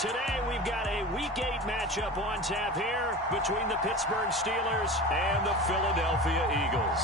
Today we've got a Week 8 matchup on tap here between the Pittsburgh Steelers and the Philadelphia Eagles.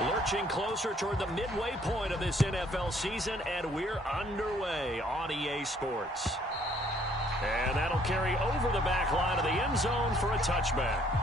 Lurching closer toward the midway point of this NFL season, and we're underway on EA Sports. And that'll carry over the back line of the end zone for a touchback.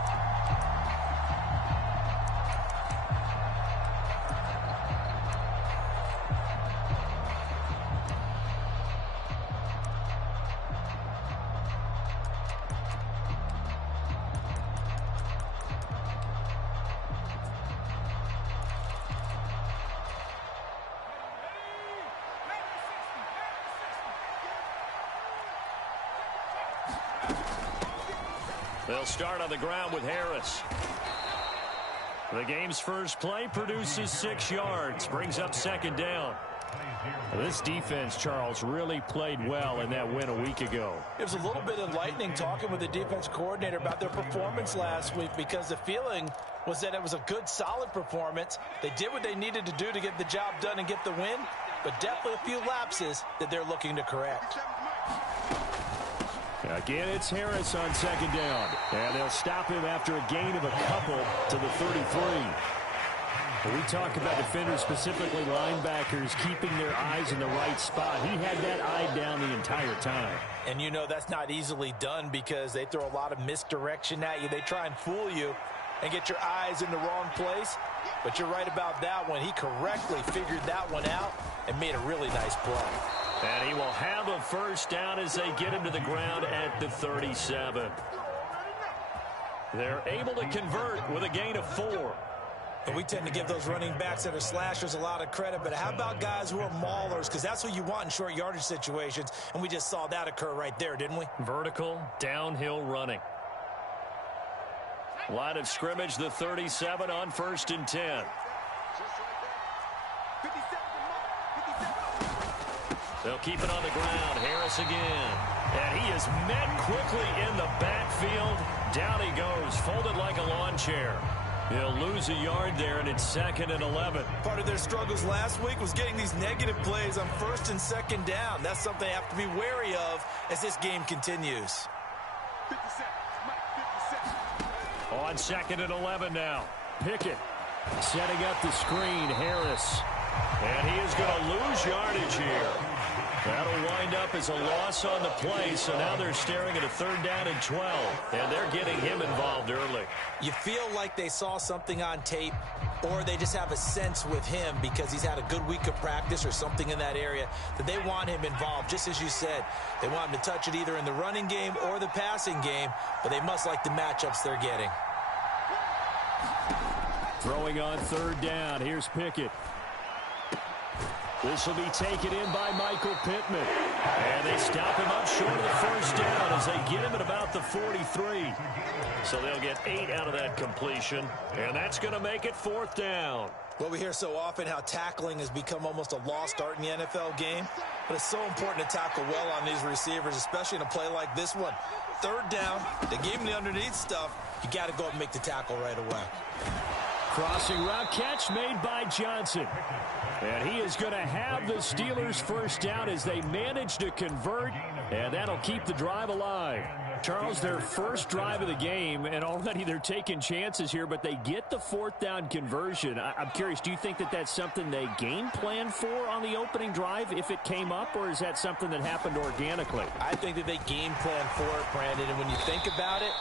They'll start on the ground with Harris. The game's first play produces 6 yards, brings up second down. This defense, Charles, really played well in that win a week ago. It was a little bit enlightening talking with the defense coordinator about their performance last week, because the feeling was that it was a good, solid performance. They did what they needed to do to get the job done and get the win, but definitely a few lapses that they're looking to correct. Again, it's Harris on second down. And they'll stop him after a gain of a couple to the 33. When we talk about defenders, specifically linebackers, keeping their eyes in the right spot, he had that eye down the entire time. And you know that's not easily done because they throw a lot of misdirection at you. They try and fool you and get your eyes in the wrong place. But you're right about that one. He correctly figured that one out and made a really nice play. And he will have a first down as they get him to the ground at the 37. They're able to convert with a gain of 4. And we tend to give those running backs that are slashers a lot of credit, but how about guys who are maulers? Because that's what you want in short yardage situations, and we just saw that occur right there, didn't we? Vertical, downhill running. Line of scrimmage, the 37 on 1st and 10. They'll keep it on the ground. Harris again. And he is met quickly in the backfield. Down he goes, folded like a lawn chair. He'll lose a yard there, and it's 2nd and 11. Part of their struggles last week was getting these negative plays on 1st and 2nd down. That's something they have to be wary of as this game continues. 57. On 2nd and 11 now. Pickett setting up the screen. Harris. And he is going to lose yardage here. That'll wind up as a loss on the play, so now they're staring at a 3rd down and 12, and they're getting him involved early. You feel like they saw something on tape, or they just have a sense with him because he's had a good week of practice or something in that area that they want him involved, just as you said. They want him to touch it either in the running game or the passing game, but they must like the matchups they're getting. Throwing on 3rd down, here's Pickett. This will be taken in by Michael Pittman. And they stop him up short of the 1st down as they get him at about the 43. So they'll get 8 out of that completion. And that's going to make it 4th down. Well, we hear so often how tackling has become almost a lost art in the NFL game. But it's so important to tackle well on these receivers, especially in a play like this one. 3rd down, they gave him the underneath stuff. You got to go and make the tackle right away. Crossing route catch made by Johnson. And he is going to have the Steelers' 1st down as they manage to convert, and that'll keep the drive alive. Charles, their first drive of the game, and already they're taking chances here, but they get the 4th down conversion. I'm curious, do you think that that's something they game planned for on the opening drive if it came up, or is that something that happened organically? I think that they game planned for it, Brandon, and when you think about it,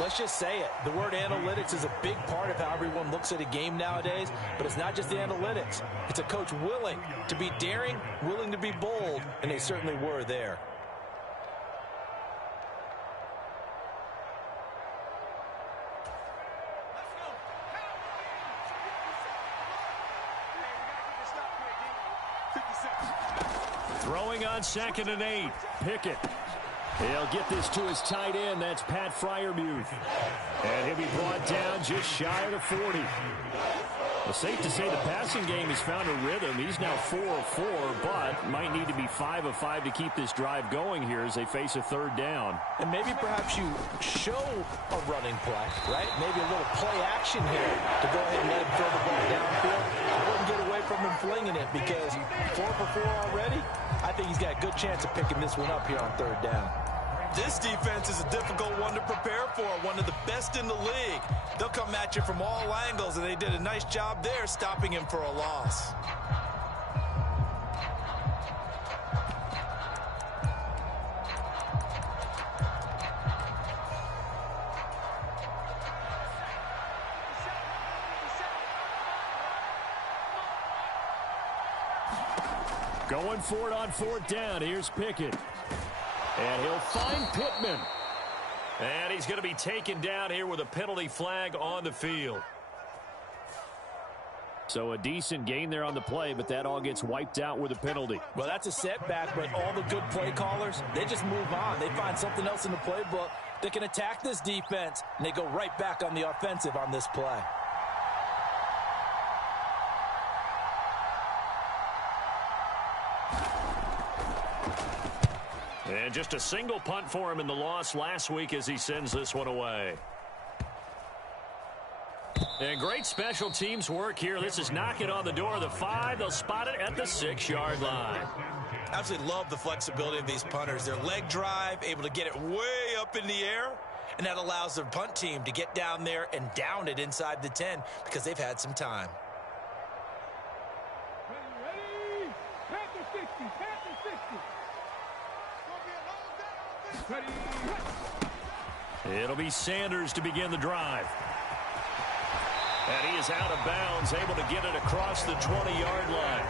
let's just say it. The word analytics is a big part of how everyone looks at a game nowadays, but it's not just the analytics. It's a coach willing to be daring, willing to be bold, and they certainly were there. Throwing on 2nd and 8. Pickett. He'll get this to his tight end. That's Pat Freiermuth. And he'll be brought down just shy of the 40. It's safe to say the passing game has found a rhythm. He's now 4 of 4, but might need to be 5 of 5 to keep this drive going here as they face a third down. And maybe perhaps you show a running play, right? Maybe a little play action here to go ahead and let him throw the ball downfield. I wouldn't get away from him flinging it because 4 for 4 already. I think he's got a good chance of picking this one up here on third down. This defense is a difficult one to prepare for, one of the best in the league. They'll come at you from all angles, and they did a nice job there stopping him for a loss. Going for it on fourth down. Here's Pickett. And he'll find Pittman. And he's going to be taken down here with a penalty flag on the field. So a decent gain there on the play, but that all gets wiped out with a penalty. Well, that's a setback, but all the good play callers, they just move on. They find something else in the playbook that can attack this defense, and they go right back on the offensive on this play. And just a single punt for him in the loss last week as he sends this one away. And great special teams work here. This is knocking on the door of the 5. They'll spot it at the 6-yard line. Absolutely love the flexibility of these punters. Their leg drive, able to get it way up in the air, and that allows their punt team to get down there and down it inside the 10 because they've had some time. It'll be Sanders to begin the drive. And he is out of bounds, able to get it across the 20-yard line.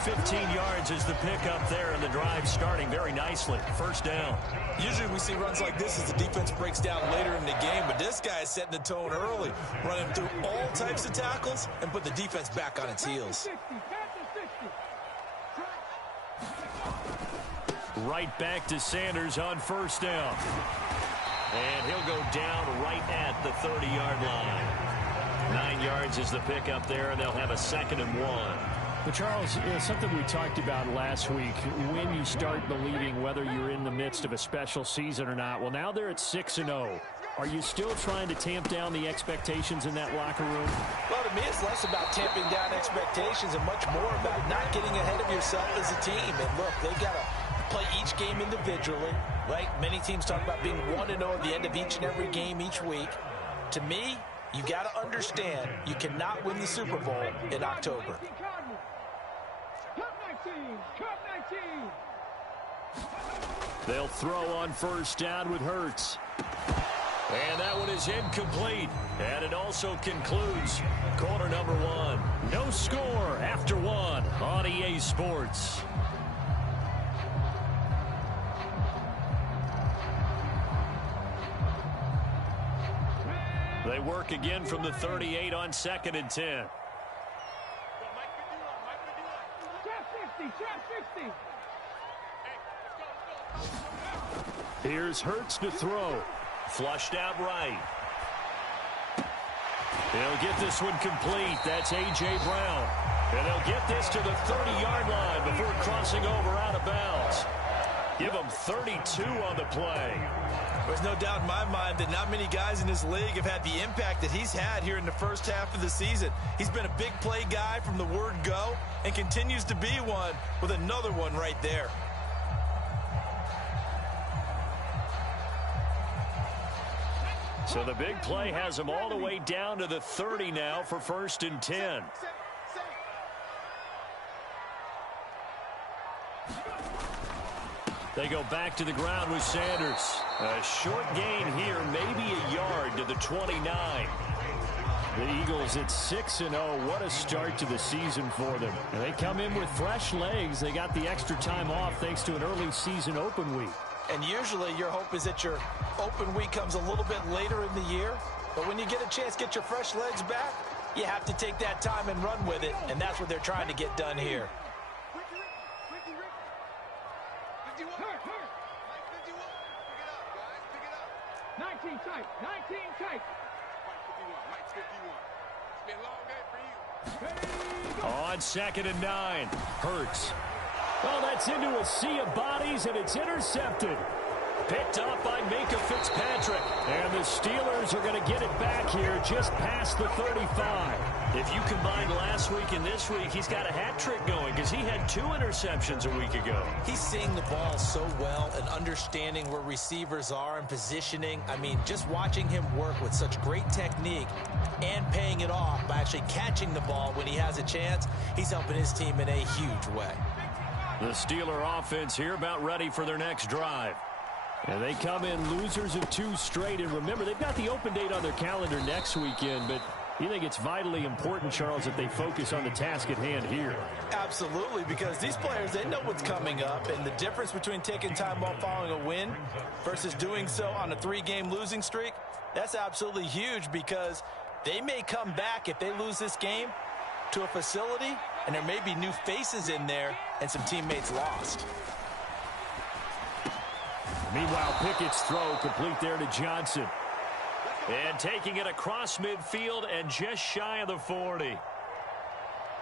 15 yards is the pickup there, and the drive starting very nicely. First down. Usually we see runs like this as the defense breaks down later in the game, but this guy is setting the tone early, running through all types of tackles and put the defense back on its heels. Right back to Sanders on first down. And he'll go down right at the 30-yard line. 9 yards is the pickup there, and they'll have a 2nd and 1. But Charles, something we talked about last week, when you start believing whether you're in the midst of a special season or not. Well, now they're at 6-0. Are you still trying to tamp down the expectations in that locker room? Well, to me, it's less about tamping down expectations and much more about not getting ahead of yourself as a team. And look, they've got to play each game individually, right? Many teams talk about being 1-0 at the end of each and every game each week. To me, you got to understand you cannot win the Super Bowl in October. They'll throw on first down with Hurts. And that one is incomplete. And it also concludes quarter number 1. No score after 1 on EA Sports. They work again from the 38 on 2nd and 10. Here's Hurts to throw. Flushed out right. He'll get this one complete. That's A.J. Brown. And they'll get this to the 30-yard line before crossing over out of bounds. Give him 32 on the play. There's no doubt in my mind that not many guys in this league have had the impact that he's had here in the first half of the season. He's been a big play guy from the word go and continues to be one with another one right there. So the big play has him all the way down to the 30 now for 1st and 10. They go back to the ground with Sanders. A short gain here, maybe a yard to the 29. The Eagles at 6-0. What a start to the season for them. And they come in with fresh legs. They got the extra time off thanks to an early season open week. And usually your hope is that your open week comes a little bit later in the year. But when you get a chance to get your fresh legs back, you have to take that time and run with it. And that's what they're trying to get done here. On 2nd and 9, Hurts. Well, that's into a sea of bodies, and it's intercepted. Picked up by Minka Fitzpatrick. And the Steelers are going to get it back here just past the 35. If you combine last week and this week, he's got a hat trick going because he had 2 interceptions a week ago. He's seeing the ball so well and understanding where receivers are and positioning. I mean, just watching him work with such great technique and paying it off by actually catching the ball when he has a chance, he's helping his team in a huge way. The Steeler offense here about ready for their next drive. And they come in losers of 2 straight. And remember, they've got the open date on their calendar next weekend. But you think it's vitally important, Charles, that they focus on the task at hand here? Absolutely, because these players, they know what's coming up. And the difference between taking time off following a win versus doing so on a 3-game losing streak, that's absolutely huge because they may come back if they lose this game to a facility and there may be new faces in there and some teammates lost. Meanwhile, Pickett's throw complete there to Johnson. And taking it across midfield and just shy of the 40.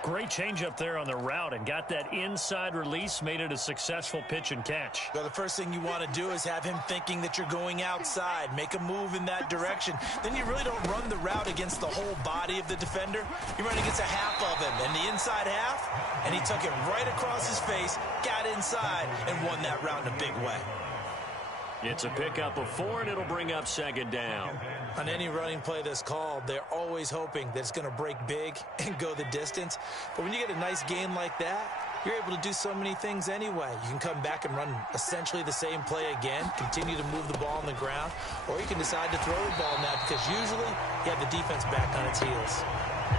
Great change up there on the route and got that inside release, made it a successful pitch and catch. Well, the first thing you want to do is have him thinking that you're going outside, make a move in that direction. Then you really don't run the route against the whole body of the defender. You run against a half of him and the inside half, and he took it right across his face, got inside, and won that route in a big way. It's a pickup of 4, and it'll bring up 2nd down. On any running play that's called, they're always hoping that it's going to break big and go the distance. But when you get a nice game like that, you're able to do so many things anyway. You can come back and run essentially the same play again, continue to move the ball on the ground, or you can decide to throw the ball now because usually you have the defense back on its heels.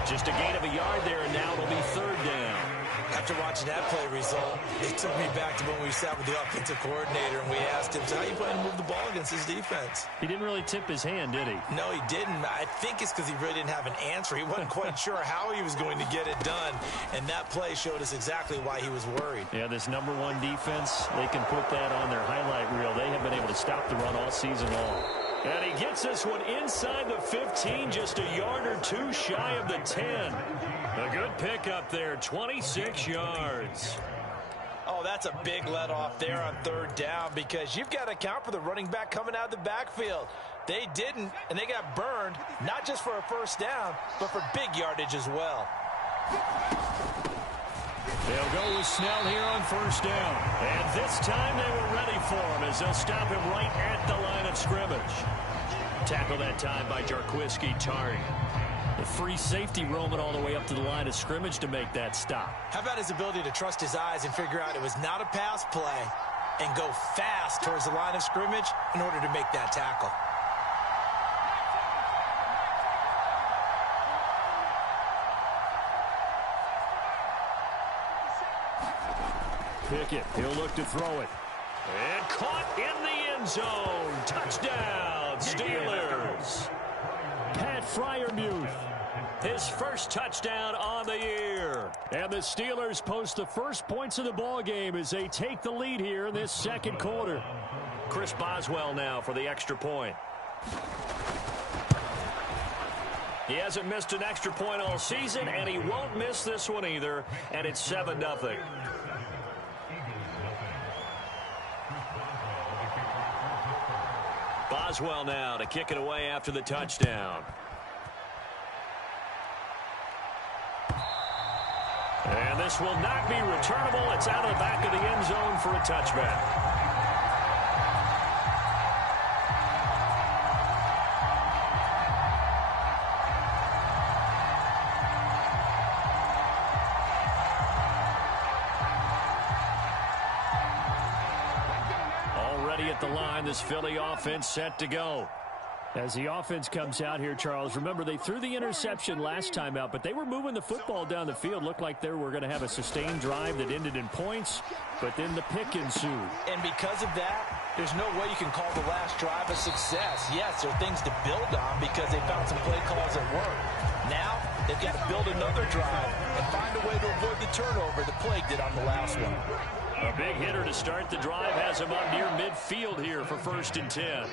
Just a gain of a yard there, and now it'll be 3rd down. After watching that play result, it took me back to when we sat with the offensive coordinator and we asked him, so how you plan to move the ball against his defense? He didn't really tip his hand, did he? No, he didn't. I think it's because he really didn't have an answer. He wasn't quite sure how he was going to get it done, and that play showed us exactly why he was worried. Yeah, this #1 defense, they can put that on their highlight reel. They have been able to stop the run all season long. And he gets this one inside the 15, just a yard or 2 shy of the 10. A good pickup there, 26 yards. Oh, that's a big let off there on 3rd down because you've got to account for the running back coming out of the backfield. They didn't, and they got burned, not just for a 1st down, but for big yardage as well. They'll go with Snell here on 1st down. And this time they were ready for him as they'll stop him right at the line of scrimmage. Tackle that time by Jarquiski Tardy. The free safety roaming all the way up to the line of scrimmage to make that stop. How about his ability to trust his eyes and figure out it was not a pass play and go fast towards the line of scrimmage in order to make that tackle? Pickett, he'll look to throw it. And caught in the end zone. Touchdown, Steelers. Pat Freiermuth, his first touchdown on the year. And the Steelers post the first points of the ball game as they take the lead here in this 2nd quarter. Chris Boswell now for the extra point. He hasn't missed an extra point all season, and he won't miss this one either, and it's 7-0. Boswell now to kick it away after the touchdown. And this will not be returnable. It's out of the back of the end zone for a touchback. At the line, this Philly offense set to go. As the offense comes out here, Charles, remember they threw the interception last time out, but they were moving the football down the field. Looked like they were going to have a sustained drive that ended in points, but then the pick ensued. And because of that, there's no way you can call the last drive a success. Yes, there are things to build on because they found some play calls that work. Now, they've got to build another drive and find a way to avoid the turnover that plagued it on the last one. A big hitter to start the drive has him up near midfield here for 1st and 10.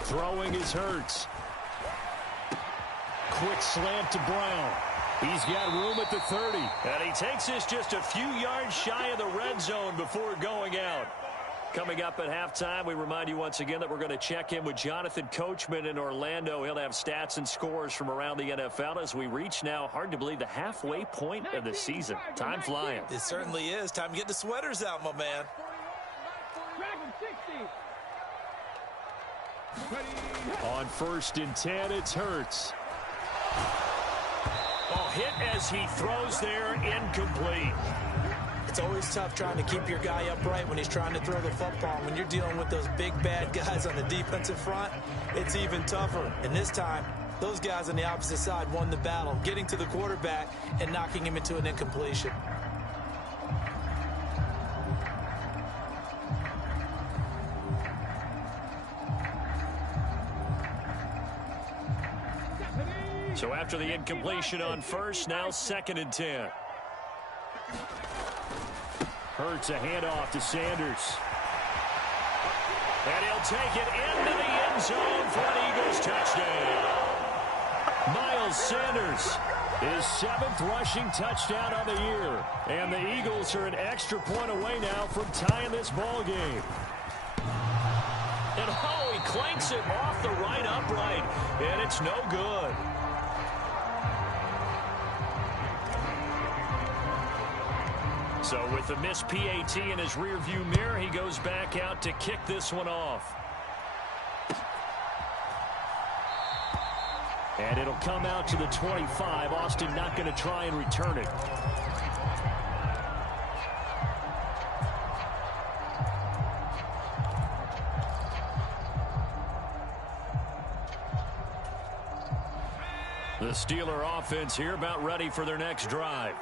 Throwing is Hurts. Quick slant to Brown. He's got room at the 30. And he takes this just a few yards shy of the red zone before going out. Coming up at halftime, we remind you once again that we're going to check in with Jonathan Coachman in Orlando. He'll have stats and scores from around the NFL as we reach now, hard to believe, the halfway point of the season. Time flying. It certainly is. Time to get the sweaters out, my man. On 1st and 10, it's Hurts. Oh, hit as he throws there, incomplete. It's always tough trying to keep your guy upright when he's trying to throw the football. When you're dealing with those big, bad guys on the defensive front, it's even tougher. And this time, those guys on the opposite side won the battle, getting to the quarterback and knocking him into an incompletion. So after the incompletion on 1st, now 2nd and 10. Hurts a handoff to Sanders. And he'll take it into the end zone for an Eagles touchdown. Miles Sanders, his 7th rushing touchdown on the year. And the Eagles are an extra point away now from tying this ball game. And oh, he clanks it off the right upright. And it's no good. So with the missed PAT in his rearview mirror, he goes back out to kick this one off. And it'll come out to the 25. Austin not going to try and return it. The Steeler offense here about ready for their next drive.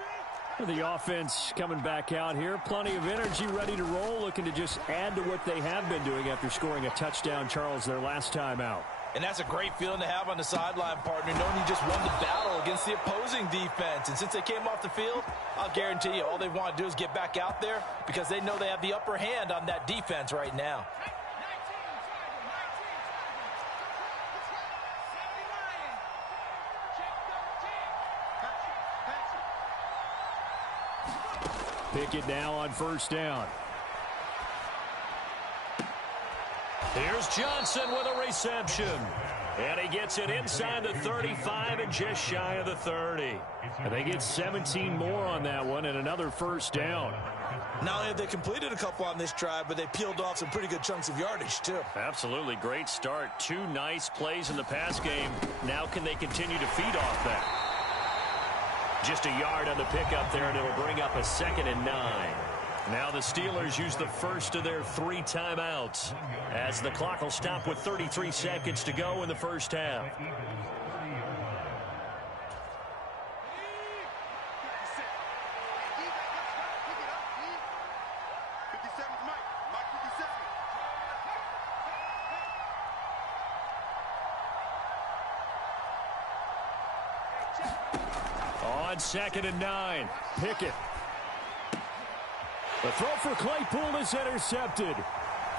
The offense coming back out here. Plenty of energy, ready to roll, looking to just add to what they have been doing after scoring a touchdown, Charles, their last time out. And that's a great feeling to have on the sideline, partner, knowing you just won the battle against the opposing defense. And since they came off the field, I'll guarantee you all they want to do is get back out there because they know they have the upper hand on that defense right now. Pickett now on 1st down. Here's Johnson with a reception. And he gets it inside the 35 and just shy of the 30. And they get 17 more on that one and another 1st down. Not only have they completed a couple on this drive, but they peeled off some pretty good chunks of yardage, too. Absolutely. Great start. 2 nice plays in the pass game. Now can they continue to feed off that? Just a yard on the pickup there, and it'll bring up a 2nd and 9. Now the Steelers use the first of their 3 timeouts as the clock will stop with 33 seconds to go in the first half. On 2nd and 9, Pickett. The throw for Claypool is intercepted.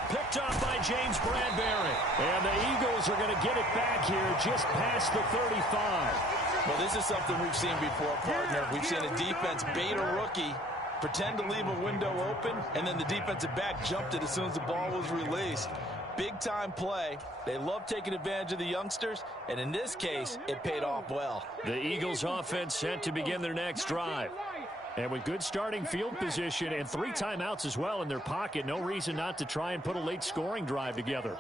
Picked off by James Bradbury. And the Eagles are going to get it back here just past the 35. Well, this is something we've seen before, partner. We've seen a defense bait a rookie, pretend to leave a window open, and then the defensive back jumped it as soon as the ball was released. Big-time play. They love taking advantage of the youngsters, and in this case, it paid off well. The Eagles offense set to begin their next drive. And with good starting field position and 3 timeouts as well in their pocket, no reason not to try and put a late scoring drive together.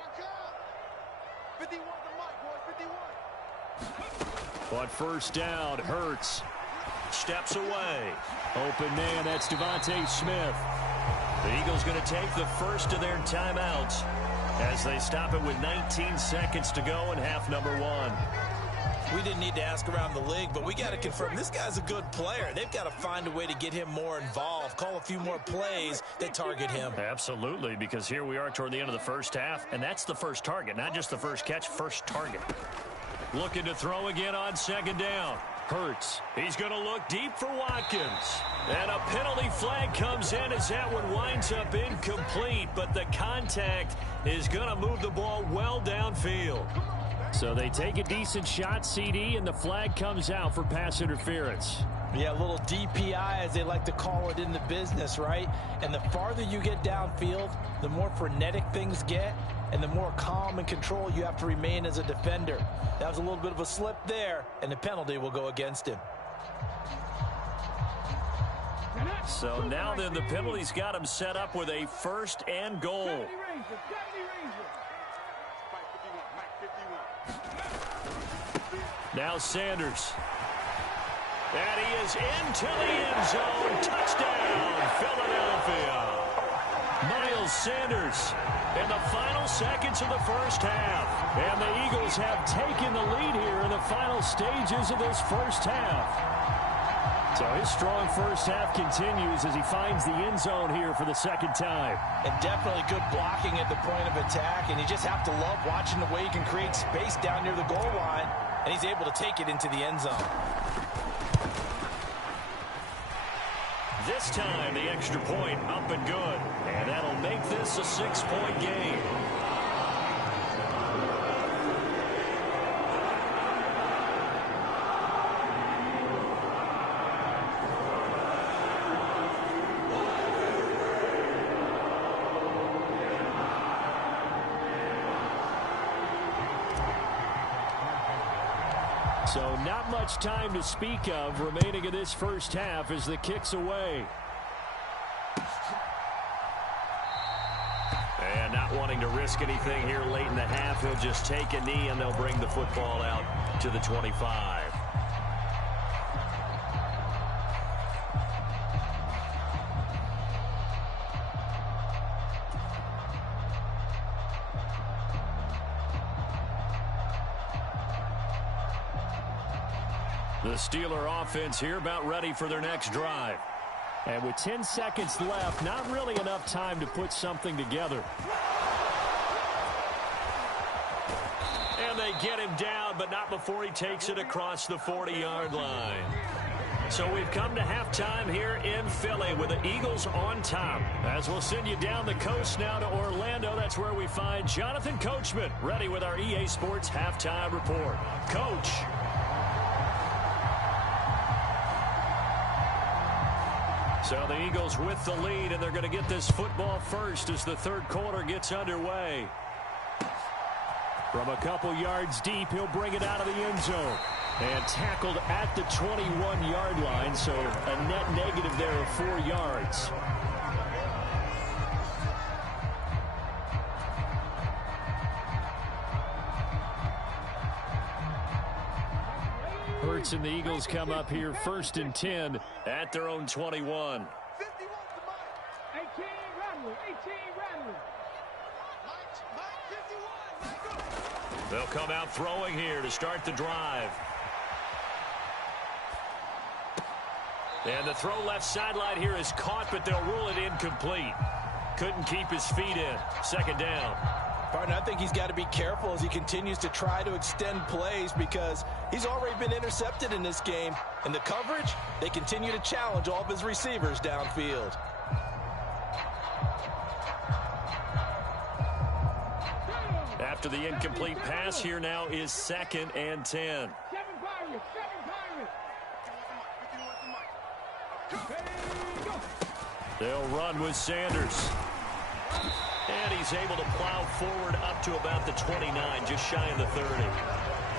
On 1st down, Hurts steps away. Open man, that's Devontae Smith. The Eagles going to take the first of their timeouts as they stop it with 19 seconds to go in half number 1. We didn't need to ask around the league, but we got to confirm this guy's a good player. They've got to find a way to get him more involved, call a few more plays that target him. Absolutely, because here we are toward the end of the first half, and that's the first target, not just the first catch, first target. Looking to throw again on 2nd down. Hurts. He's going to look deep for Watkins. And a penalty flag comes in as that one winds up incomplete, but the contact is going to move the ball well downfield. So they take a decent shot, CD, and the flag comes out for pass interference. Yeah, a little DPI, as they like to call it in the business, right? And the farther you get downfield, the more frenetic things get, and the more calm and control you have to remain as a defender. That was a little bit of a slip there, and the penalty will go against him. So now then, the penalty's got him set up with a 1st and goal. Now Sanders. And he is into the end zone. Touchdown, Philadelphia. Miles Sanders in the final seconds of the first half. And the Eagles have taken the lead here in the final stages of this first half. So his strong first half continues as he finds the end zone here for the second time. And definitely good blocking at the point of attack. And you just have to love watching the way he can create space down near the goal line. And he's able to take it into the end zone. This time, the extra point up and good. And that'll make this a 6-point game. So not much time to speak of remaining in this first half as the kick's away. And not wanting to risk anything here late in the half, he'll just take a knee and they'll bring the football out to the 25. The Steeler offense here about ready for their next drive. And with 10 seconds left, not really enough time to put something together. And they get him down, but not before he takes it across the 40-yard line. So we've come to halftime here in Philly with the Eagles on top. As we'll send you down the coast now to Orlando, that's where we find Jonathan Coachman ready with our EA Sports halftime report. Coach. So the Eagles with the lead, and they're going to get this football first as the third quarter gets underway. From a couple yards deep, he'll bring it out of the end zone. And tackled at the 21-yard line, so a net negative there of 4 yards. Hurts and the Eagles come up here 1st and 10 at their own 21. They'll come out throwing here to start the drive. And the throw left sideline here is caught, but they'll rule it incomplete. Couldn't keep his feet in. 2nd down. Partner, I think he's got to be careful as he continues to try to extend plays because he's already been intercepted in this game. And the coverage, they continue to challenge all of his receivers downfield. After the incomplete pass, here now is 2nd and 10. They'll run with Sanders. And he's able to plow forward up to about the 29, just shy of the 30.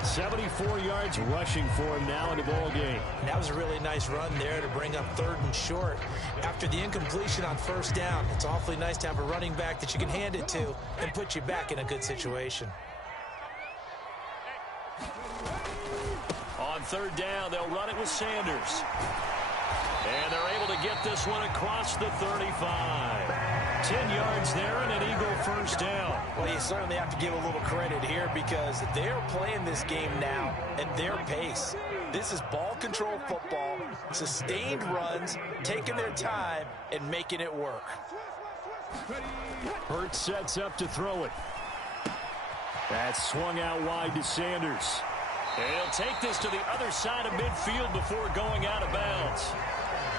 74 yards rushing for him now in the ball game. That was a really nice run there to bring up 3rd and short. After the incompletion on 1st down, it's awfully nice to have a running back that you can hand it to and put you back in a good situation. On 3rd down, they'll run it with Sanders. And they're able to get this one across the 35. 10 yards there and an Eagle 1st down. Well, you certainly have to give a little credit here because they're playing this game now at their pace. This is ball control football, sustained runs, taking their time and making it work. Hurts sets up to throw it. That's swung out wide to Sanders. And he'll take this to the other side of midfield before going out of bounds.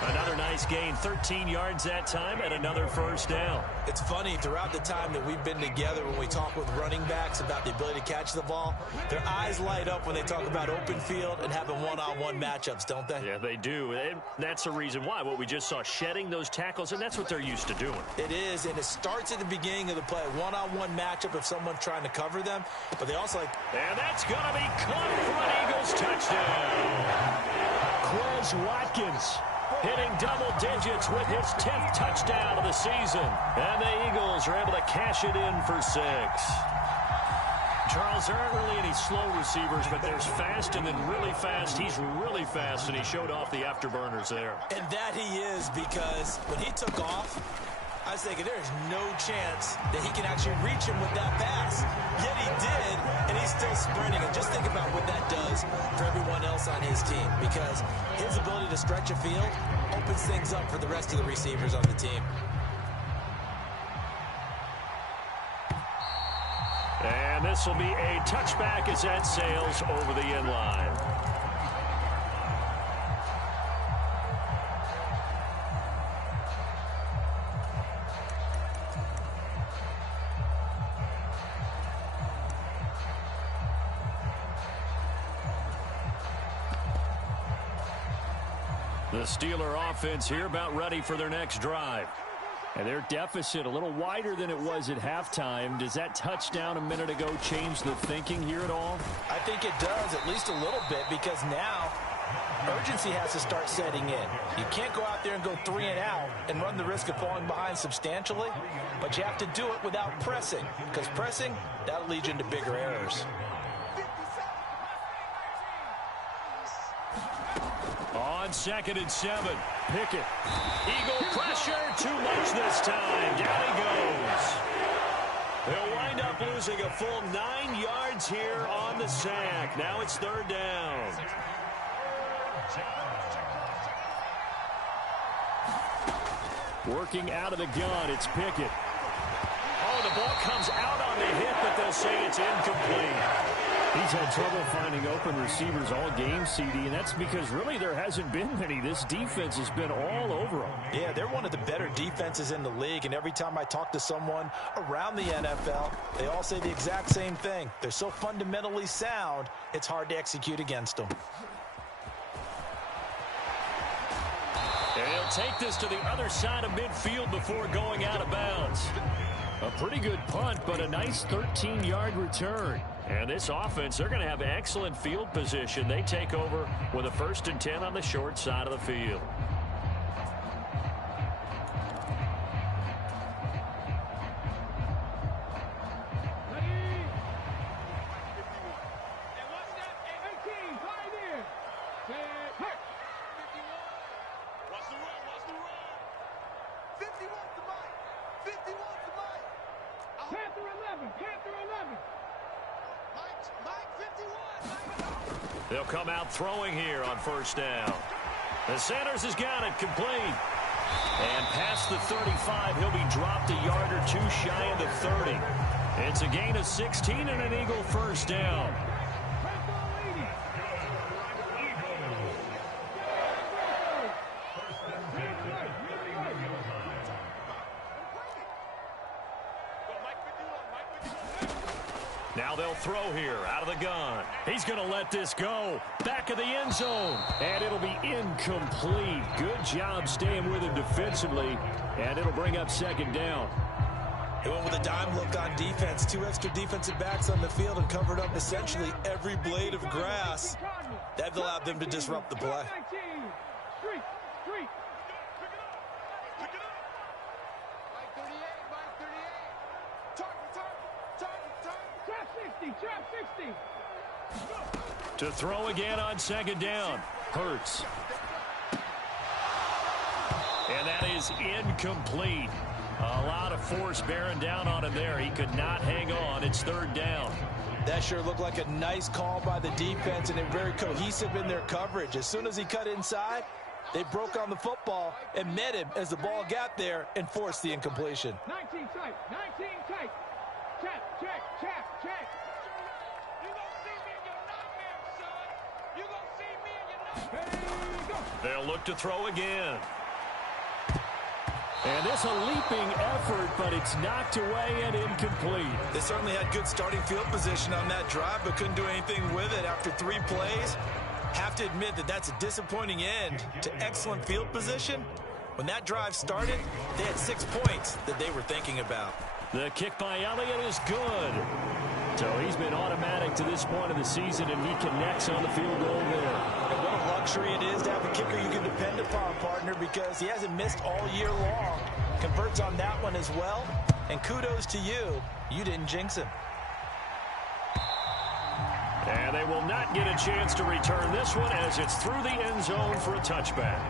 Another nice gain, 13 yards that time, and another first down. It's funny, throughout the time that we've been together, when we talk with running backs about the ability to catch the ball, their eyes light up when they talk about open field and having one-on-one matchups, don't they? Yeah, they do. And that's the reason why. What we just saw, shedding those tackles, and that's what they're used to doing. It is, and it starts at the beginning of the play. One-on-one matchup if someone's trying to cover them, but they also like... And that's going to be caught for an Eagles touchdown. Quez Watkins hitting double digits with his 10th touchdown of the season. And the Eagles are able to cash it in for 6. Charles, there aren't really any slow receivers, but there's fast and then really fast. He's really fast, and he showed off the afterburners there. And that he is, because when he took off, I was thinking there's no chance that he can actually reach him with that pass. Yet he did, and he's still sprinting. And just think about what that does for everyone else on his team, because his ability to stretch a field opens things up for the rest of the receivers on the team. And this will be a touchback as that sails over the end line. The Steeler offense here about ready for their next drive. And their deficit a little wider than it was at halftime. Does that touchdown a minute ago change the thinking here at all? I think it does, at least a little bit, because now urgency has to start setting in. You can't go out there and go 3 and out and run the risk of falling behind substantially, but you have to do it without pressing, because pressing, that'll lead you into bigger errors. On 2nd and 7, Pickett. Eagle pressure, too much this time. Down he goes. They'll wind up losing a full 9 yards here on the sack. Now it's 3rd down. Working out of the gun, it's Pickett. Oh, the ball comes out on the hit, but they'll say it's incomplete. He's had trouble finding open receivers all game, CD, and that's because really there hasn't been many. This defense has been all over them. Yeah, they're one of the better defenses in the league, and every time I talk to someone around the NFL, they all say the exact same thing. They're so fundamentally sound, it's hard to execute against them. And he'll take this to the other side of midfield before going out of bounds. A pretty good punt, but a nice 13-yard return. And this offense, they're going to have excellent field position. They take over with a 1st and 10 on the short side of the field. They'll come out throwing here on 1st down. The Sanders has got it complete. And past the 35, he'll be dropped a yard or 2 shy of the 30. It's a gain of 16 and an Eagle 1st down. Now they'll throw here out of the gun. He's going to let this go. Back of the end zone. And it'll be incomplete. Good job staying with him defensively. And it'll bring up 2nd down. They went with a dime look on defense. 2 extra defensive backs on the field and covered up essentially every blade of grass. That allowed them to disrupt the play. To throw again on 2nd down. Hurts. And that is incomplete. A lot of force bearing down on him there. He could not hang on. It's 3rd down. That sure looked like a nice call by the defense, and they're very cohesive in their coverage. As soon as he cut inside, they broke on the football and met him as the ball got there and forced the incompletion. 19 tight, 19 tight. Check, check, check, check. You don't see me in your nightmare, son. They'll look to throw again. And this a leaping effort, but it's knocked away and incomplete. They certainly had good starting field position on that drive, but couldn't do anything with it after 3 plays. Have to admit that that's a disappointing end to excellent field position. When that drive started, they had 6 points that they were thinking about. The kick by Elliott is good. So he's been automatic to this point of the season, and he connects on the field goal there. And what a luxury it is to have a kicker you can depend upon, partner, because he hasn't missed all year long. Converts on that one as well. And kudos to you. You didn't jinx him. And they will not get a chance to return this one as it's through the end zone for a touchback.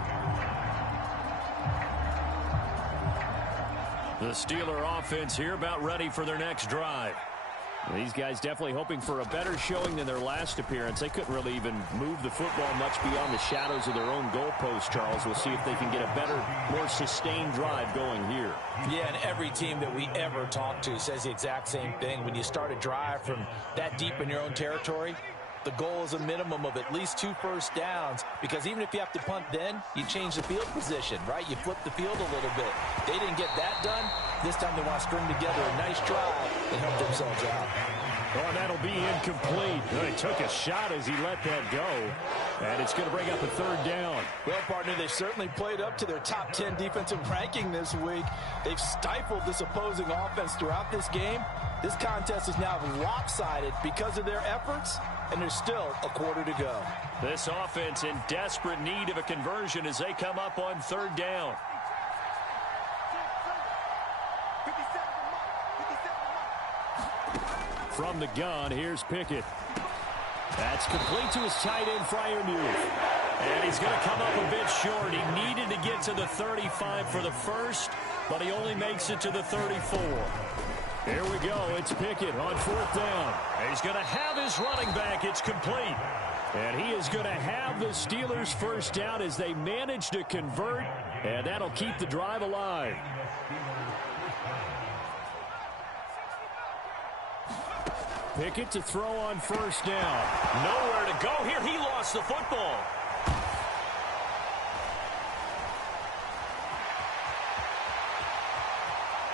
The Steeler offense here about ready for their next drive. These guys definitely hoping for a better showing than their last appearance. They couldn't really even move the football much beyond the shadows of their own goalpost, Charles. We'll see if they can get a better, more sustained drive going here. Yeah, and every team that we ever talk to says the exact same thing. When you start a drive from that deep in your own territory, the goal is a minimum of at least 2 first downs, because even if you have to punt then, you change the field position, right? You flip the field a little bit. They didn't get that done. This time they want to string together a nice drive and help themselves out. Oh, and that'll be incomplete. He took a shot as he let that go, and it's going to bring up a 3rd down. Well, partner, they certainly played up to their top 10 defensive ranking this week. They've stifled this opposing offense throughout this game. This contest is now lopsided because of their efforts, and there's still a quarter to go. This offense in desperate need of a conversion as they come up on 3rd down. From the gun, here's Pickett. That's complete to his tight end, Freiermuth. And he's going to come up a bit short. He needed to get to the 35 for the first, but he only makes it to the 34. Here we go. It's Pickett on 4th down. He's going to have his running back. It's complete. And he is going to have the Steelers first down as they manage to convert, and that'll keep the drive alive. Pickett to throw on 1st down. Nowhere to go here. He lost the football.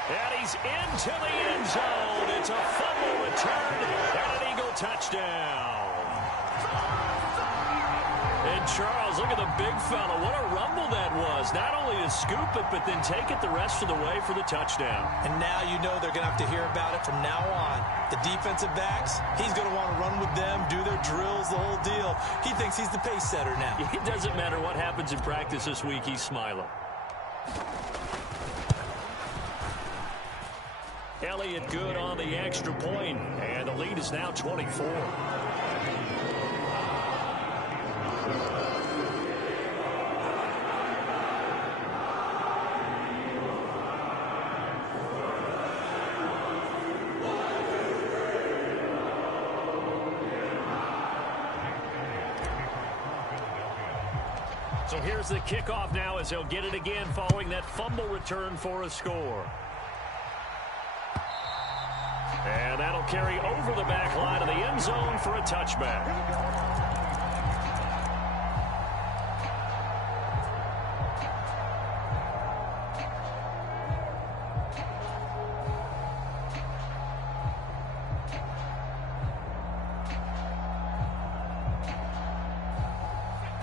And he's into the end zone. It's a fumble return and an Eagle touchdown. And Charles, look at the big fella. What a rumble that was. Not only to scoop it, but then take it the rest of the way for the touchdown. And now you know they're going to have to hear about it from now on. The defensive backs, he's going to want to run with them, do their drills, the whole deal. He thinks he's the pace setter now. It doesn't matter what happens in practice this week. He's smiling. Elliott good on the extra point, and the lead is now 24. So here's the kickoff now as they'll get it again following that fumble return for a score. And that'll carry over the back line of the end zone for a touchback.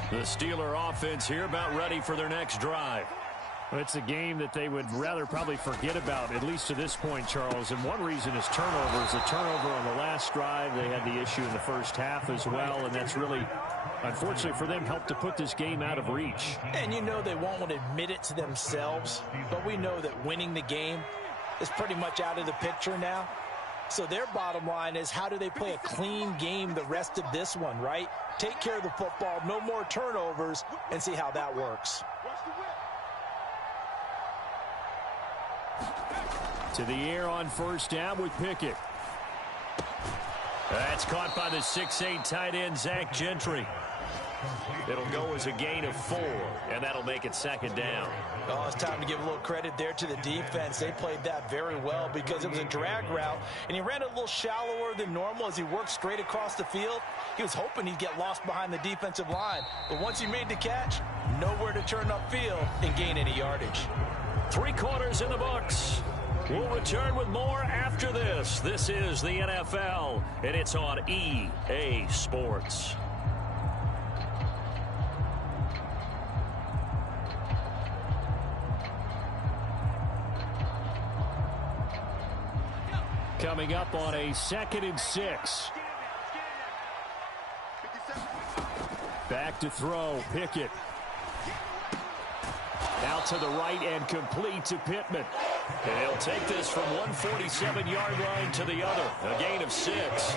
The Steeler offense here about ready for their next drive. Well, it's a game that they would rather probably forget about, at least to this point, Charles. And one reason is turnovers. The turnover on the last drive, they had the issue in the first half as well, and that's really, unfortunately for them, helped to put this game out of reach. And you know they won't want to admit it to themselves, but we know that winning the game is pretty much out of the picture now. So their bottom line is, how do they play a clean game the rest of this one, right? Take care of the football, no more turnovers, and see how that works. To the air on 1st down with Pickett. That's caught by the 6'8" tight end, Zach Gentry. It'll go as a gain of 4, and that'll make it 2nd down. Oh, it's time to give a little credit there to the defense. They played that very well because it was a drag route, and he ran a little shallower than normal as he worked straight across the field. He was hoping he'd get lost behind the defensive line, but once he made the catch, nowhere to turn upfield and gain any yardage. 3 quarters in the books. We'll return with more after this. This is the NFL, and it's on EA Sports. Coming up on a 2nd and 6. Back to throw, Pickett. Out to the right and complete to Pittman. And he'll take this from 147-yard line to the other. A gain of 6.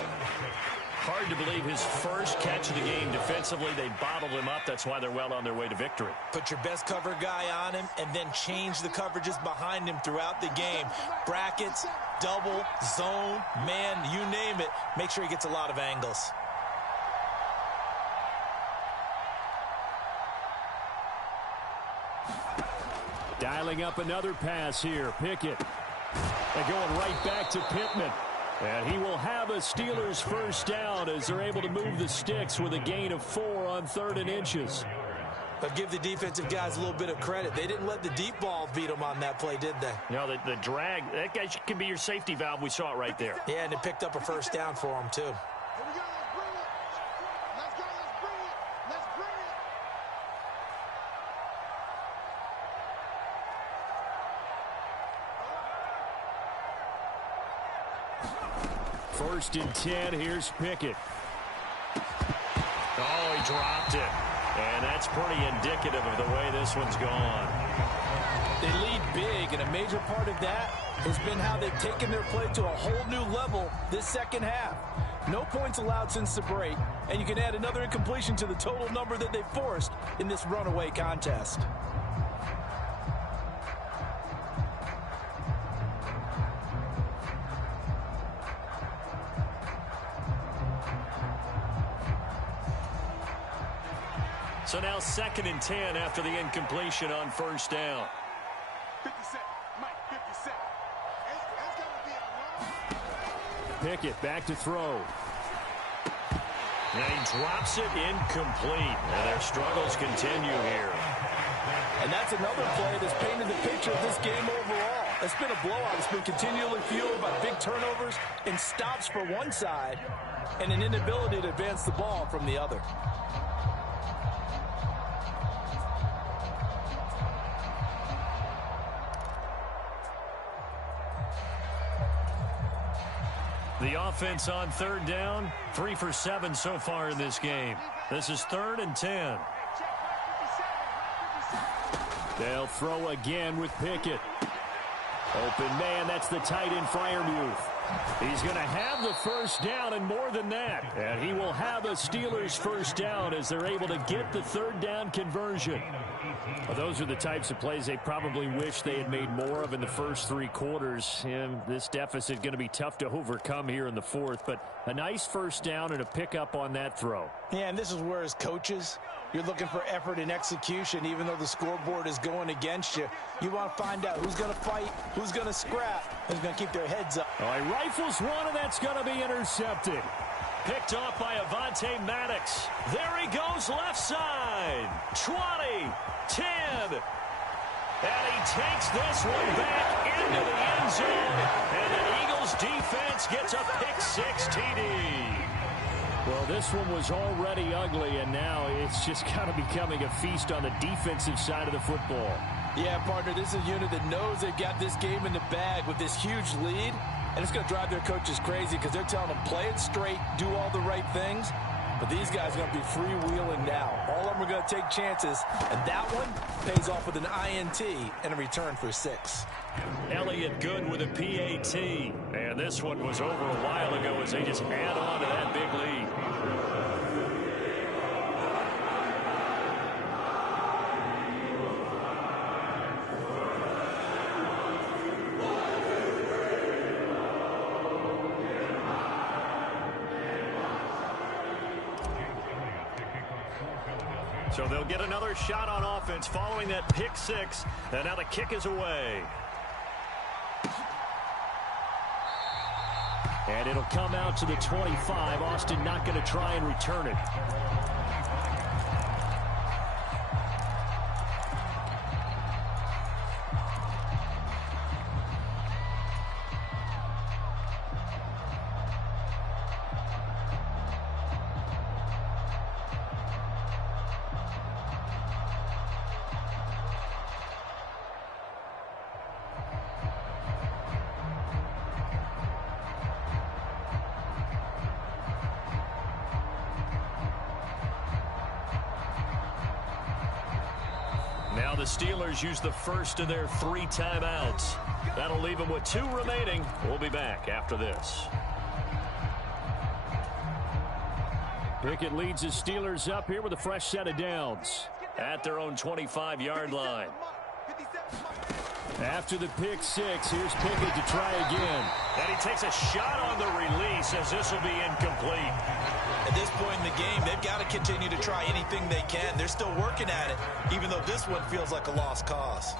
Hard to believe his first catch of the game defensively. They bottled him up. That's why they're well on their way to victory. Put your best cover guy on him and then change the coverages behind him throughout the game. Brackets, double, zone, man, you name it. Make sure he gets a lot of angles. Dialing up another pass here. Pickett. They're going right back to Pittman. And he will have a Steelers first down as they're able to move the sticks with a gain of 4 on 3rd and inches. But give the defensive guys a little bit of credit. They didn't let the deep ball beat them on that play, did they? No, the drag, that guy can be your safety valve. We saw it right there. Yeah, and it picked up a first down for them, too. First and 10, here's Pickett. Oh, he dropped it. And that's pretty indicative of the way this one's gone. They lead big, and a major part of that has been how they've taken their play to a whole new level this second half. No points allowed since the break, and you can add another incompletion to the total number that they forced in this runaway contest. So now 2nd and 10 after the incompletion on first down. 50 Mike, 50 Pickett back to throw. And he drops it incomplete. And their struggles continue here. And that's another play that's painted the picture of this game overall. It's been a blowout. It's been continually fueled by big turnovers and stops for one side and an inability to advance the ball from the other. The offense on 3rd down, 3 for 7 so far in this game. This is 3rd and 10. They'll throw again with Pickett. Open man, that's the tight end Freiermuth. He's going to have the first down and more than that. And he will have a Steelers first down as they're able to get the 3rd down conversion. Well, those are the types of plays they probably wish they had made more of in the first 3 quarters. And this deficit going to be tough to overcome here in the 4th. But a nice first down and a pickup on that throw. Yeah, and this is where as coaches, you're looking for effort and execution. Even though the scoreboard is going against you, you want to find out who's going to fight, who's going to scrap, who's going to keep their heads up. Oh, he rifles one, and that's going to be intercepted. Picked off by Avonte Maddox. There he goes left side. 20, 10. And he takes this one back into the end zone. And the Eagles defense gets a pick-6 TD. Well, this one was already ugly, and now it's just kind of becoming a feast on the defensive side of the football. Yeah, partner, this is a unit that knows they've got this game in the bag with this huge lead, and it's going to drive their coaches crazy because they're telling them play it straight, do all the right things, but these guys are going to be freewheeling now. All of them are going to take chances, and that one pays off with an INT and a return for 6. Elliott Good with a PAT. And this one was over a while ago as they just add on to that big lead. So they'll get another shot on offense following that pick-6. And now the kick is away. And it'll come out to the 25. Austin not going to try and return it. the Steelers use the first of their 3 timeouts. That'll leave them with 2 remaining. We'll be back after this. Pickett leads the Steelers up here with a fresh set of downs at their own 25-yard line. After the pick 6, here's Pickett to try again. And he takes a shot on the release as this will be incomplete. At this point in the game, they've got to continue to try anything they can. They're still working at it, even though this one feels like a lost cause.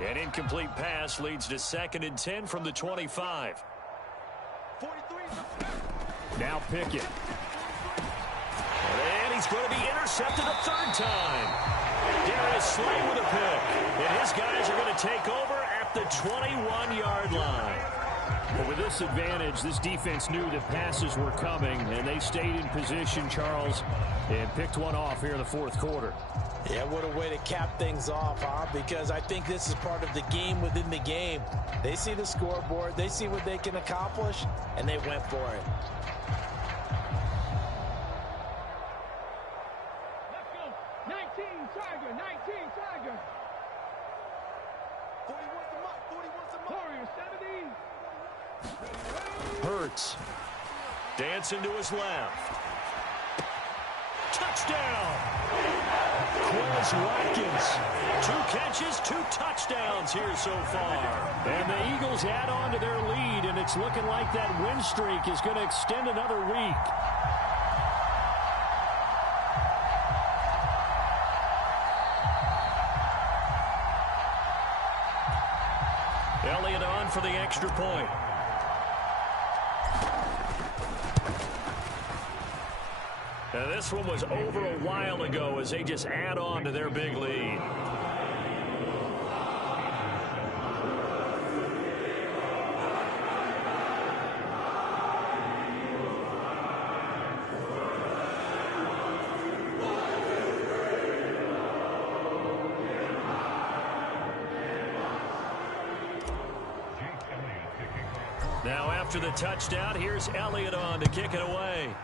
An incomplete pass leads to 2nd and 10 from the 25. Now Pickett. And he's going to be intercepted a 3rd time. Darius Slay with a pick. And his guys are going to take over at the 21-yard line. But with this advantage, this defense knew that passes were coming, and they stayed in position, Charles, and picked one off here in the 4th quarter. Yeah, what a way to cap things off, huh? Because I think this is part of the game within the game. They see the scoreboard, they see what they can accomplish, and they went for it. Let's go. 19 Tiger, 19 Tiger. 41 some up, 41 some up. Warrior 70. Hurts. Dancing to his left. Touchdown. Quez Watkins. 2 catches, 2 touchdowns here so far. And the Eagles add on to their lead, and it's looking like that win streak is going to extend another week. Elliott on for the extra point. Now this one was over a while ago as they just add on to their big lead. Now after the touchdown, here's Elliott on to kick it away.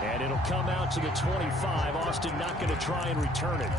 And it'll come out to the 25. Austin not going to try and return it.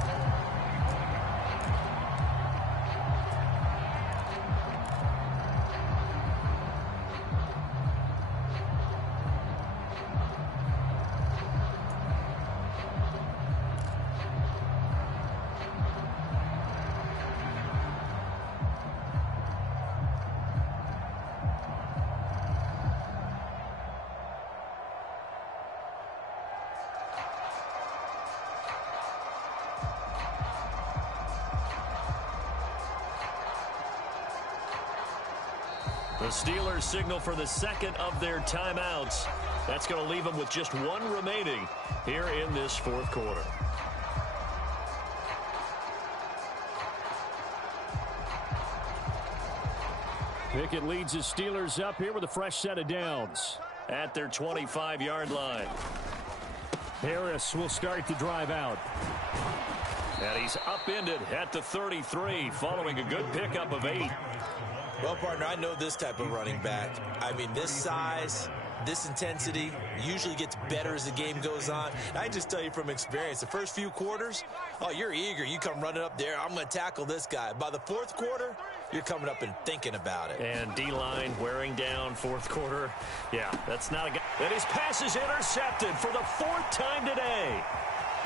The Steelers signal for the 2nd of their timeouts. That's going to leave them with just 1 remaining here in this 4th quarter. Pickett leads his Steelers up here with a fresh set of downs At their 25-yard line. Harris will start the drive out. And he's upended at the 33 following a good pickup of 8. Well, partner, I know this type of running back. I mean, this size, this intensity usually gets better as the game goes on. I just tell you from experience, the first few quarters, oh, you're eager. You come running up there, I'm going to tackle this guy. By the 4th quarter, you're coming up and thinking about it. And D-line wearing down 4th quarter. Yeah, that's not a guy. And his pass is intercepted for the 4th time today.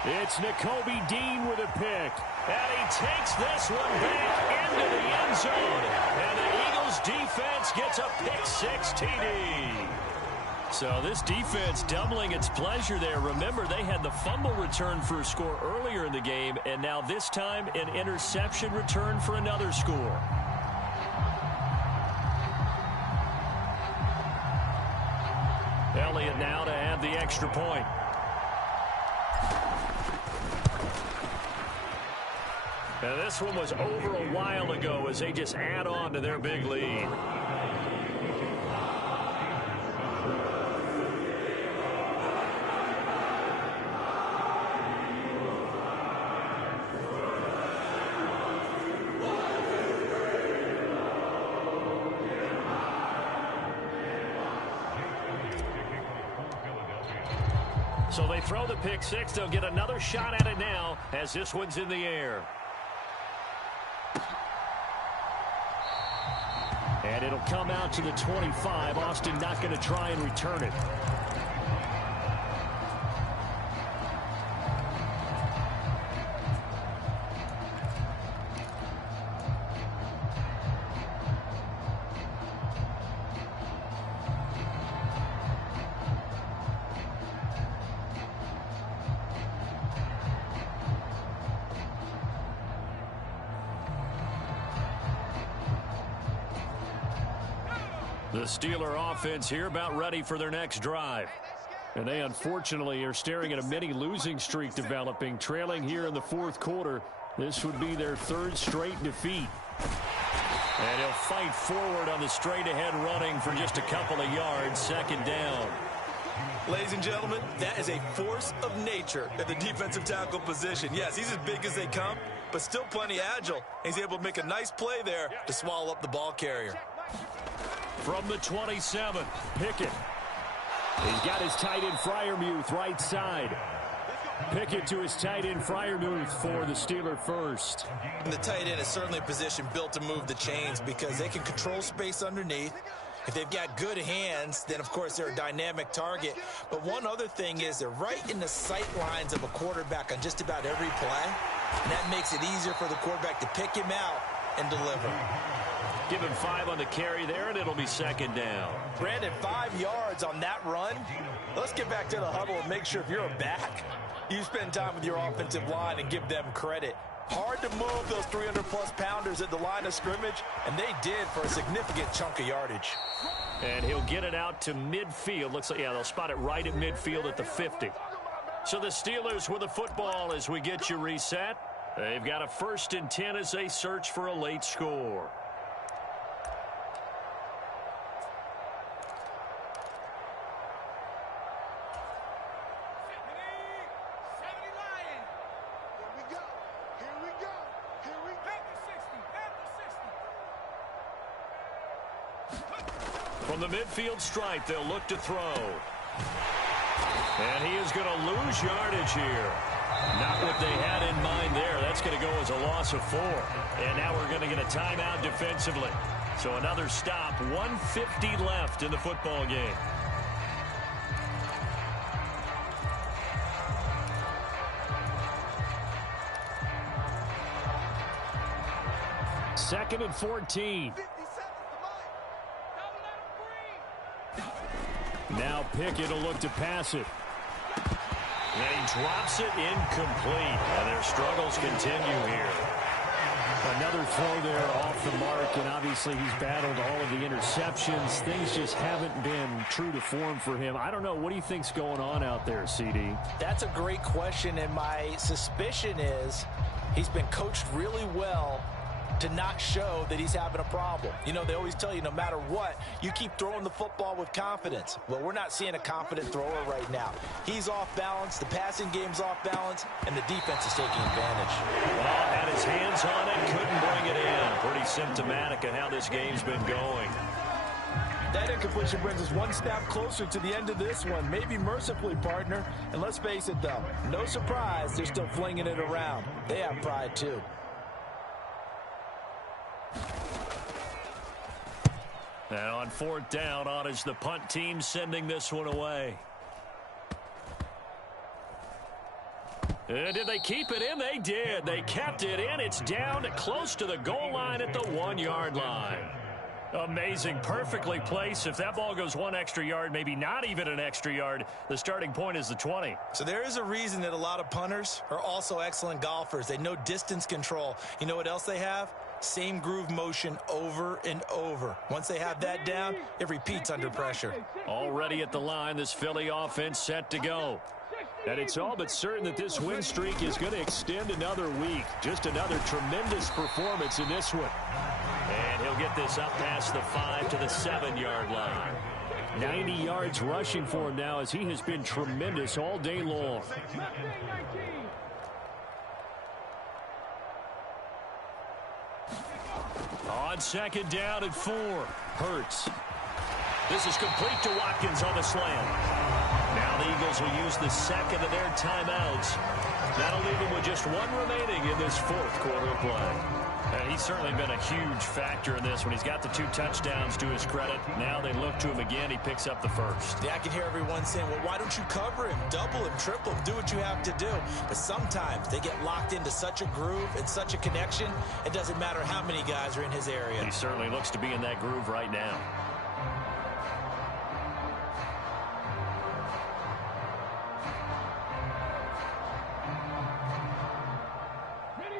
It's Nakobe Dean with a pick. And he takes this one back into the end zone. And the Eagles defense gets a pick-6 TD. So this defense doubling its pleasure there. Remember, they had the fumble return for a score earlier in the game, and now this time an interception return for another score. Elliott now to add the extra point. Now this one was over a while ago as they just add on to their big lead. So they throw the pick six. They'll get another shot at it now as this one's in the air. And it'll come out to the 25. Austin not going to try and return it. The Steeler offense here about ready for their next drive. And they unfortunately are staring at a mini losing streak developing, trailing here in the fourth quarter. This would be their third straight defeat. And he'll fight forward on the straight ahead running for just a couple of yards, second down. Ladies and gentlemen, that is a force of nature at the defensive tackle position. Yes, he's as big as they come, but still plenty agile. He's able to make a nice play there to swallow up the ball carrier. From the 27, Pickett. He's got his tight end Freiermuth right side. Pickett to his tight end Freiermuth for the Steeler first. And the tight end is certainly a position built to move the chains because they can control space underneath. If they've got good hands, then, of course, they're a dynamic target. But one other thing is they're right in the sight lines of a quarterback on just about every play. And that makes it easier for the quarterback to pick him out and deliver. Give him 5 on the carry there, and it'll be second down. Brandon, 5 yards on that run. Let's get back to the huddle and make sure if you're a back, you spend time with your offensive line and give them credit. Hard to move those 300-plus pounders at the line of scrimmage, and they did for a significant chunk of yardage. And he'll get it out to midfield. Looks like, yeah, they'll spot it right at midfield at the 50. So the Steelers with the football as we get you reset. They've got a 1st and 10 as they search for a late score. From the midfield stripe, they'll look to throw. And he is going to lose yardage here. Not what they had in mind there. That's going to go as a loss of 4. And now we're going to get a timeout defensively. So another stop, 1:50 left in the football game. Second and 14. Now Pickett will look to pass it. And he drops it incomplete. And their struggles continue here. Another throw there off the mark, and obviously he's battled all of the interceptions. Things just haven't been true to form for him. I don't know. What do you think's going on out there, CD? That's a great question, and my suspicion is he's been coached really well to not show that he's having a problem. You know, they always tell you no matter what, you keep throwing the football with confidence. Well, we're not seeing a confident thrower right now. He's off balance, the passing game's off balance, and the defense is taking advantage. Well, had his hands on it, couldn't bring it in. Pretty symptomatic of how this game's been going. That incompletion brings us one step closer to the end of this one. Maybe mercifully, partner. And let's face it, though, no surprise, they're still flinging it around. They have pride, too. Now on 4th down, on is the punt team sending this one away. And did they keep it in? They did. They kept it in. It's down close to the goal line at the 1-yard line. Amazing. Perfectly placed. If that ball goes 1 extra yard, maybe not even an extra yard, the starting point is the 20. So there is a reason that a lot of punters are also excellent golfers. They know distance control. You know what else they have? Same groove motion over and over. Once they have that down, it repeats under pressure. Already at the line, this Philly offense set to go. And it's all but certain that this win streak is going to extend another week. Just another tremendous performance in this one. And he'll get this up past the 5 to the 7-yard line. 90 yards rushing for him now as he has been tremendous all day long. On 2nd down at 4. Hurts. This is complete to Watkins on the slant. Now Now the Eagles will use the second of their timeouts. That'll leave them with just one remaining in this fourth quarter of play. He's certainly been a huge factor in this when he's got the 2 touchdowns to his credit. Now they look to him again. He picks up the first. Yeah, I can hear everyone saying, well, why don't you cover him, double him, triple him, do what you have to do. But sometimes they get locked into such a groove and such a connection, it doesn't matter how many guys are in his area. He certainly looks to be in that groove right now. Ready.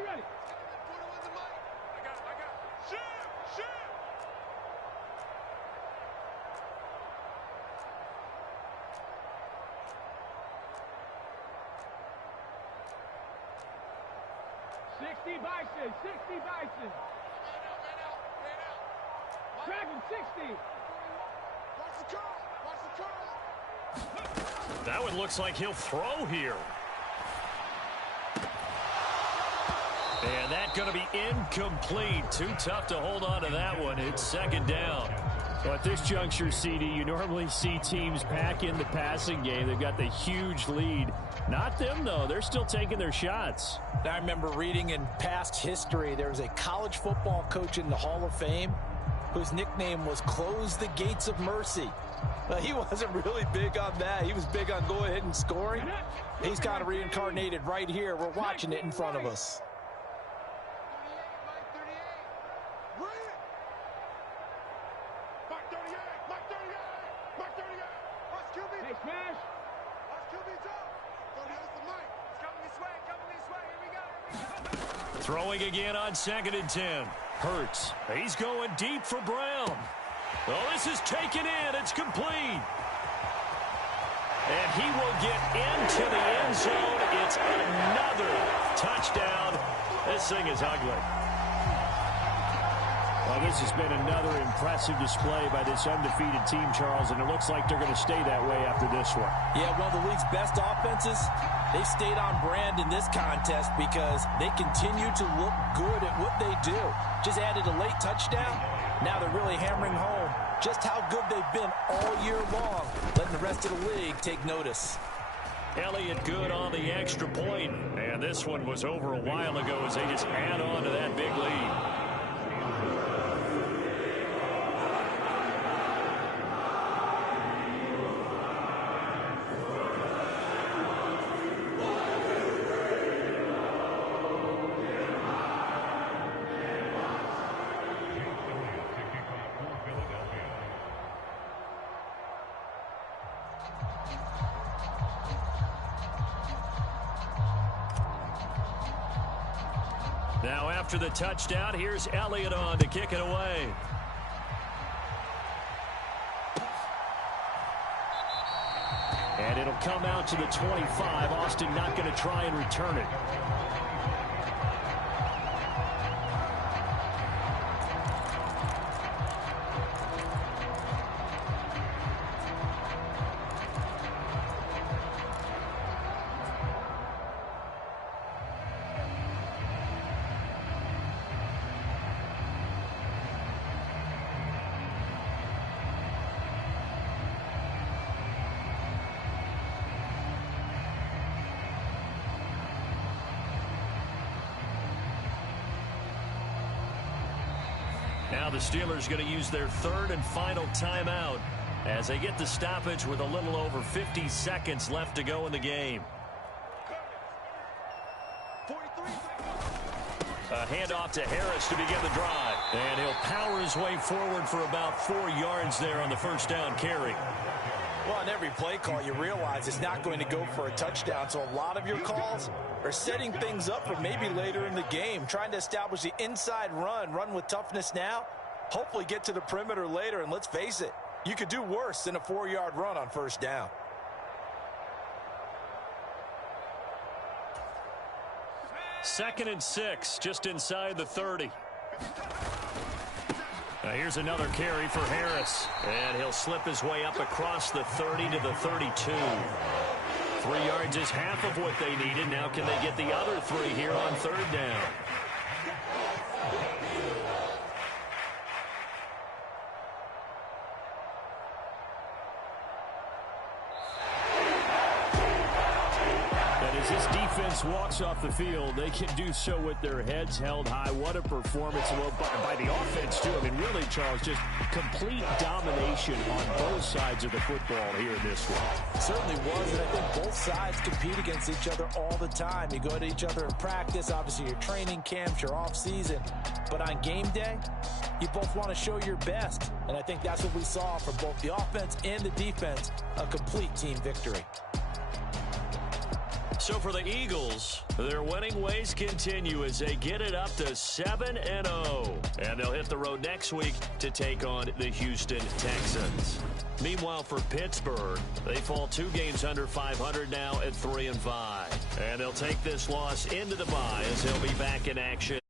60 Bison. Dragon 60. That one looks like he'll throw here. And that's going to be incomplete. Too tough to hold on to that one. It's second down. Well, at this juncture, CD, you normally see teams pack in the passing game. They've got the huge lead. Not them, though. They're still taking their shots. I remember reading in past history, there was a college football coach in the Hall of Fame whose nickname was Close the Gates of Mercy. Well, he wasn't really big on that. He was big on go ahead and scoring. He's kind of reincarnated right here. We're watching it in front of us. Hey, Smash. Throwing again on 2nd and 10. Hurts. He's going deep for Brown. Oh, this is taken in. It's complete. And he will get into the end zone. It's another touchdown. This thing is ugly. Well, this has been another impressive display by this undefeated team, Charles, and it looks like they're going to stay that way after this one. Yeah, one of the league's best offenses. They've stayed on brand in this contest because they continue to look good at what they do. Just added a late touchdown. Now they're really hammering home just how good they've been all year long, letting the rest of the league take notice. Elliott good on the extra point. And this one was over a while ago as they just add on to that big lead. Now after the touchdown, here's Elliott on to kick it away. And it'll come out to the 25. Austin not going to try and return it. Now the Steelers going to use their third and final timeout as they get the stoppage with a little over 50 seconds left to go in the game. A handoff to Harris to begin the drive. And he'll power his way forward for about 4 yards there on the first down carry. Well, on every play call, you realize it's not going to go for a touchdown. So a lot of your calls are setting things up for maybe later in the game, trying to establish the inside run with toughness now, hopefully get to the perimeter later. And let's face it, you could do worse than a 4-yard run on first down. Second and 6, just inside the 30. Now here's another carry for Harris. And he'll slip his way up across the 30 to the 32. 3 yards is half of what they needed. Now can they get the other 3 here on third down? this defense walks off the field, they can do so with their heads held high. What a performance by the offense, too. I mean, really, Charles, just complete domination on both sides of the football here in this one. Certainly was, and I think both sides compete against each other all the time. You go to each other in practice, obviously your training camps, your off-season. But on game day, you both want to show your best. And I think that's what we saw from both the offense and the defense, a complete team victory. So for the Eagles, their winning ways continue as they get it up to 7-0. And they'll hit the road next week to take on the Houston Texans. Meanwhile, for Pittsburgh, they fall 2 games under 500 now at 3-5. And they'll take this loss into the bye as they'll be back in action